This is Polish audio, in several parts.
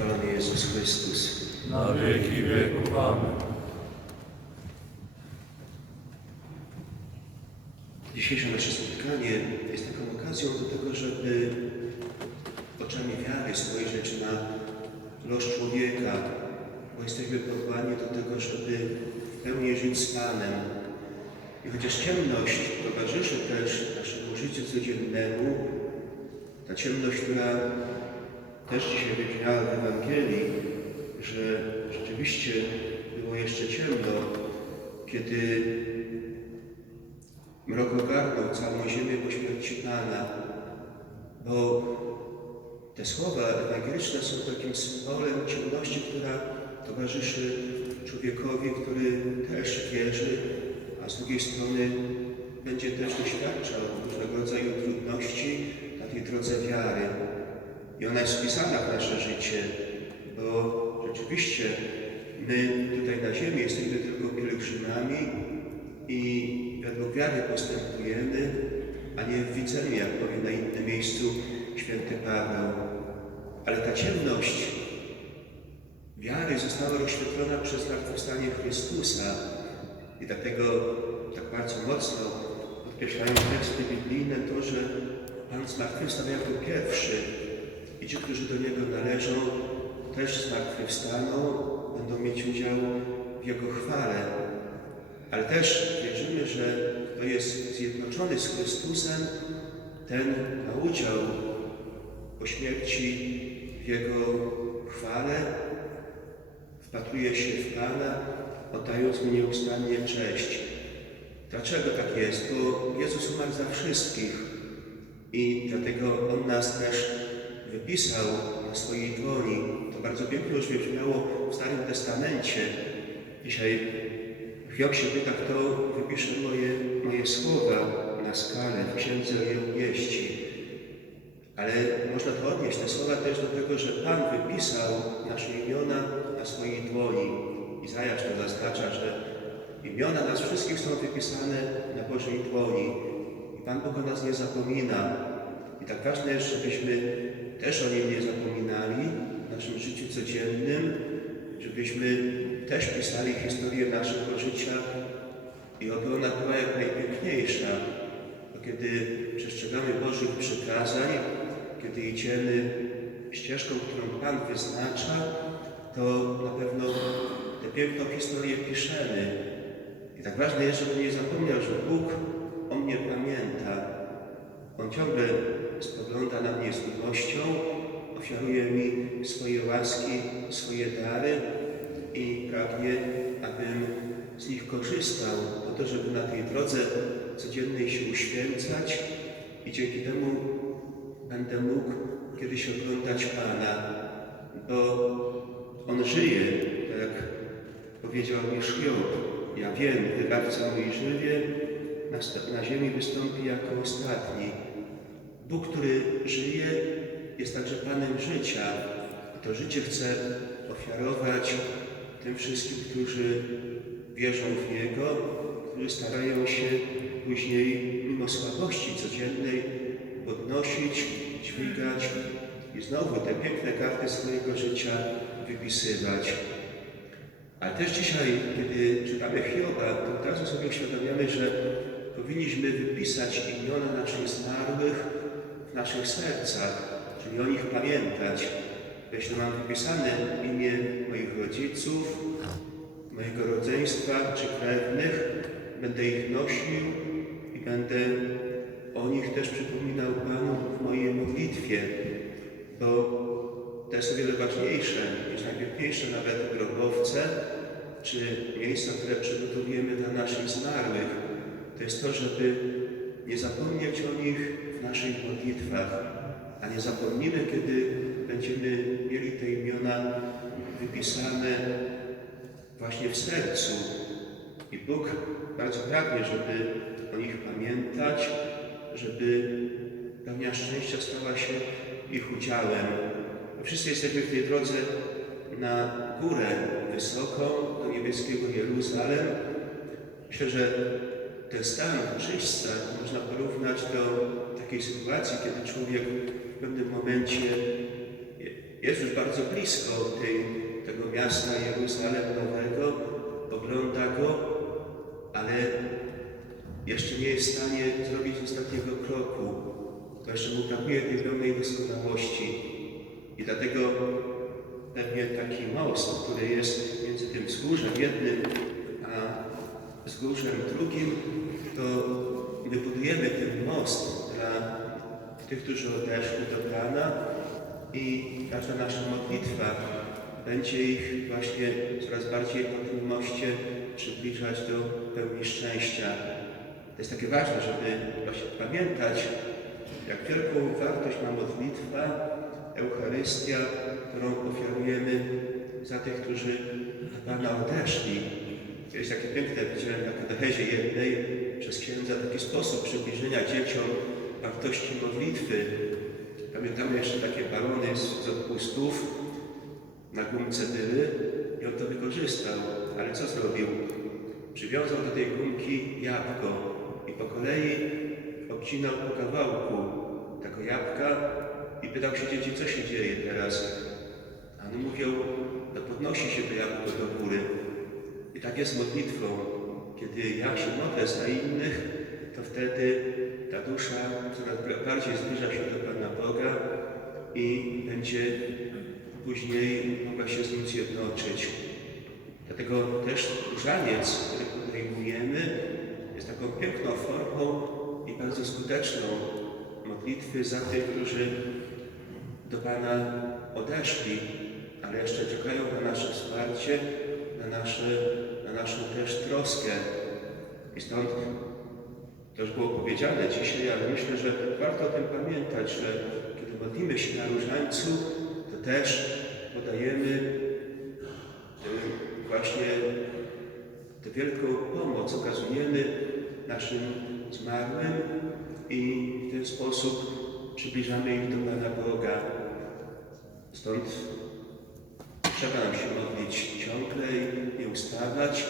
Chwalony Jezus Chrystus. na wieki wieków. Amen. Dzisiejsze nasze spotkanie jest taką okazją do tego, żeby oczami wiary spojrzeć na los człowieka, bo jesteśmy powołani do tego, żeby w pełni żyć z Panem. I chociaż ciemność towarzyszy też naszemu życiu codziennemu, ta ciemność, która też dzisiaj wybrzmiała w Ewangelii, że rzeczywiście było jeszcze ciemno, kiedy Mrok ogarnął całą ziemię po śmierci Pana, bo te słowa ewangeliczne są takim symbolem ciemności, która towarzyszy człowiekowi, który też wierzy, a z drugiej strony będzie też doświadczał różnego rodzaju trudności na tej drodze wiary. I ona jest wpisana w nasze życie, bo rzeczywiście my tutaj na ziemi jesteśmy tylko pielgrzymami i według wiary postępujemy, a nie w widzeniu, jak powie na innym miejscu święty Paweł. Ale ta ciemność wiary została rozświetlona przez zmartwychwstanie Chrystusa i dlatego tak bardzo mocno podkreślają teksty biblijne to, że Pan zmartwychwstał jako pierwszy i ci, którzy do Niego należą, też zmartwychwstaną, będą mieć udział w Jego chwale. Ale też wierzymy, że kto jest zjednoczony z Chrystusem, ten ma udział po śmierci w Jego chwale, wpatruje się w Pana, oddając Mu nieustannie cześć. Dlaczego tak jest? Bo Jezus umarł za wszystkich i dlatego On nas też wypisał na swojej dłoni. To bardzo pięknie już wybrzmiało w Starym Testamencie. Dzisiaj Hiob się pyta, kto wypisze moje, moje słowa na skalę w księdze Jełbieści. Ale można to odnieść, te słowa też do tego, że Pan wypisał nasze imiona na swojej dłoni. Izajasz to zaznacza, że imiona nas wszystkich są wypisane na Bożej dłoni. I Pan Bóg o nas nie zapomina. I tak ważne jest, żebyśmy też o Nim nie zapominali w naszym życiu codziennym, żebyśmy też pisali historię naszego życia i oby ona była jak najpiękniejsza. Bo kiedy przestrzegamy Bożych przykazań, kiedy idziemy ścieżką, którą Pan wyznacza, to na pewno tę piękną historię piszemy. I tak ważne jest, żeby nie zapomniał, że Bóg o mnie pamięta. On ciągle spogląda na mnie z miłością, ofiaruje mi swoje łaski, swoje dary i pragnie, abym z nich korzystał, po to, żeby na tej drodze codziennej się uświęcać i dzięki temu będę mógł kiedyś oglądać Pana, bo On żyje, tak powiedział mi Hiob. Ja wiem, wybawca mój żywie, na, na ziemi wystąpi jako ostatni. Bóg, który żyje, jest także Panem życia. I to życie chce ofiarować tym wszystkim, którzy wierzą w Niego, którzy starają się później, mimo słabości codziennej, podnosić, dźwigać i znowu te piękne karty swojego życia wypisywać. Ale też dzisiaj, kiedy czytamy Hioba, to od razu sobie uświadamiamy, że powinniśmy wypisać imiona naszych zmarłych naszych sercach, czyli o nich pamiętać. Jeśli mam wypisane imię moich rodziców, mojego rodzeństwa czy krewnych, będę ich nosił i będę o nich też przypominał Panu w mojej modlitwie, bo to jest o wiele ważniejsze niż najpiękniejsze nawet grobowce, czy miejsca, które przygotowujemy dla naszych zmarłych. To jest to, żeby nie zapomnieć o nich naszych modlitwach, a nie zapomnimy, kiedy będziemy mieli te imiona wypisane właśnie w sercu. I Bóg bardzo pragnie, żeby o nich pamiętać, żeby pełnia szczęścia stała się ich udziałem. My wszyscy jesteśmy w tej drodze na górę wysoką, do niebieskiego Jeruzalem. Myślę, że ten stan czyśćca można porównać do takiej sytuacji, kiedy człowiek w pewnym momencie jest już bardzo blisko tej, tego miasta Jeruzalem Nowego, ogląda go, ale jeszcze nie jest w stanie zrobić ostatniego kroku, bo jeszcze mu brakuje tej pełnej doskonałości. I dlatego pewnie taki most, który jest między tym wzgórzem jednym a wzgórzem drugim, to my budujemy ten most dla tych, którzy odeszli do Pana i każda nasza modlitwa będzie ich właśnie coraz bardziej po tym przybliżać do pełni szczęścia. To jest takie ważne, żeby właśnie pamiętać, jak wielką wartość ma modlitwa, Eucharystia, którą ofiarujemy za tych, którzy do Pana odeszli. To jest takie piękne, widziałem na katechezie jednej przez księdza taki sposób przybliżenia dzieciom wartości modlitwy. Pamiętamy jeszcze takie balony z, z odpustów na gumce były i on to wykorzystał. Ale co zrobił? Przywiązał do tej gumki jabłko i po kolei obcinał po kawałku tego jabłka i pytał się dzieci, co się dzieje teraz. A one mówią, no podnosi się to jabłko do góry. I tak jest modlitwą. Kiedy ja się modlę za innych, to wtedy ta dusza coraz bardziej zbliża się do Pana Boga i będzie później mogła się z Nim zjednoczyć. Dlatego też różaniec, który podejmujemy, jest taką piękną formą i bardzo skuteczną modlitwy za tych, którzy do Pana odeszli, ale jeszcze czekają na nasze wsparcie, na, nasze, na naszą też troskę. I stąd to już było powiedziane dzisiaj, ale myślę, że warto o tym pamiętać, że kiedy modlimy się na różańcu, to też podajemy y, właśnie tę wielką pomoc, okazujemy naszym zmarłym i w ten sposób przybliżamy ich do Pana Boga. Stąd trzeba nam się modlić ciągle i nie ustawać,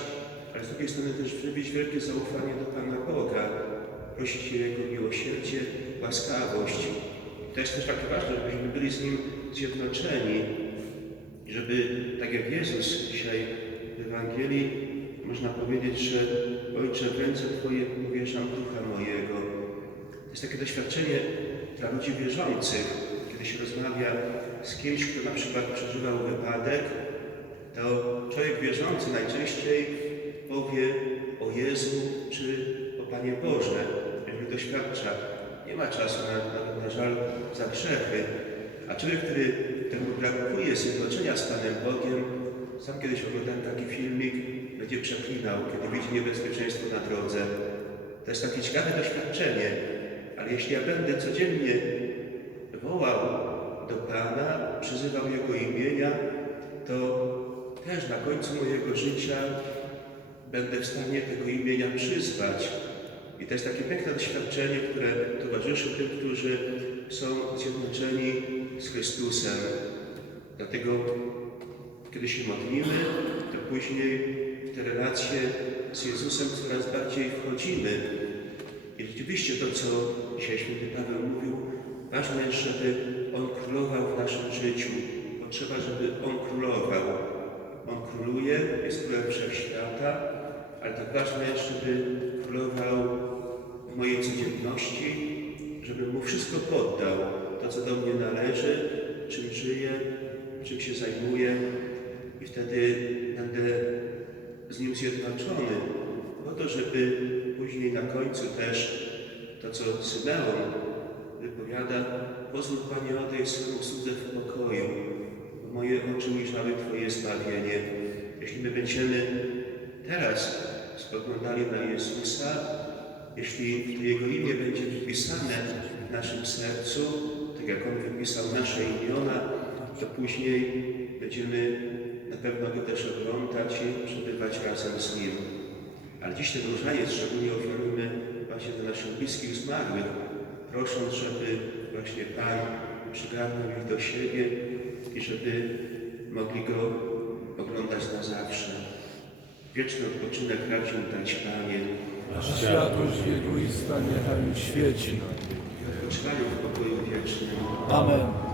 ale z drugiej strony też przebić wielkie zaufanie do Pana Boga, prosić o Jego miłosierdzie, łaskawość. To jest też takie ważne, żebyśmy byli z Nim zjednoczeni i żeby, tak jak Jezus dzisiaj w Ewangelii, można powiedzieć, że Ojcze, w ręce Twoje powierzam ducha mojego. To jest takie doświadczenie dla ludzi wierzących, kiedy się rozmawia z kimś, kto na przykład przeżywał wypadek, to człowiek wierzący najczęściej powie o Jezu czy o Panie Boże, jeżeli doświadcza. Nie ma czasu na, na, na żal za grzechy. A człowiek, który temu brakuje zjednoczenia z Panem Bogiem, sam kiedyś oglądałem taki filmik, będzie przeklinał, kiedy widzi niebezpieczeństwo na drodze. To jest takie ciekawe doświadczenie, ale jeśli ja będę codziennie wołał do Pana, przyzywał Jego imienia, to też na końcu mojego życia będę w stanie tego imienia przyzwać. I to jest takie piękne doświadczenie, które towarzyszy tym, którzy są zjednoczeni z Chrystusem. Dlatego, kiedy się modlimy, to później w te relacje z Jezusem coraz bardziej wchodzimy. I rzeczywiście to, co dzisiaj święty Paweł mówił, ważne jest, żeby On królował w naszym życiu. Potrzeba, żeby On królował. On króluje, jest królem wszechświata, ale tak ważne żeby królował w mojej codzienności, żebym Mu wszystko poddał, to co do mnie należy, czym żyję, czym się zajmuję i wtedy będę z Nim zjednoczony, po to, żeby później na końcu też to, co Symeon wypowiada, pozwól Panie odejść swemu słudze w pokoju, bo moje oczy ujrzały Twoje zbawienie. Jeśli my będziemy teraz spoglądali na Jezusa, jeśli Jego imię będzie wypisane w naszym sercu, tak jak On wypisał nasze imiona, to później będziemy na pewno Go też oglądać i przebywać razem z Nim. Ale dziś ten różaniec szczególnie ofiarujmy właśnie dla naszych bliskich zmarłych, prosząc, żeby właśnie Pan przygarnął ich do siebie i żeby mogli Go oglądać na zawsze. Wieczny odpoczynek racz im dać, Panie. A światłość Jego i stanie świeci. Trwają w pokoju wiecznym. Amen.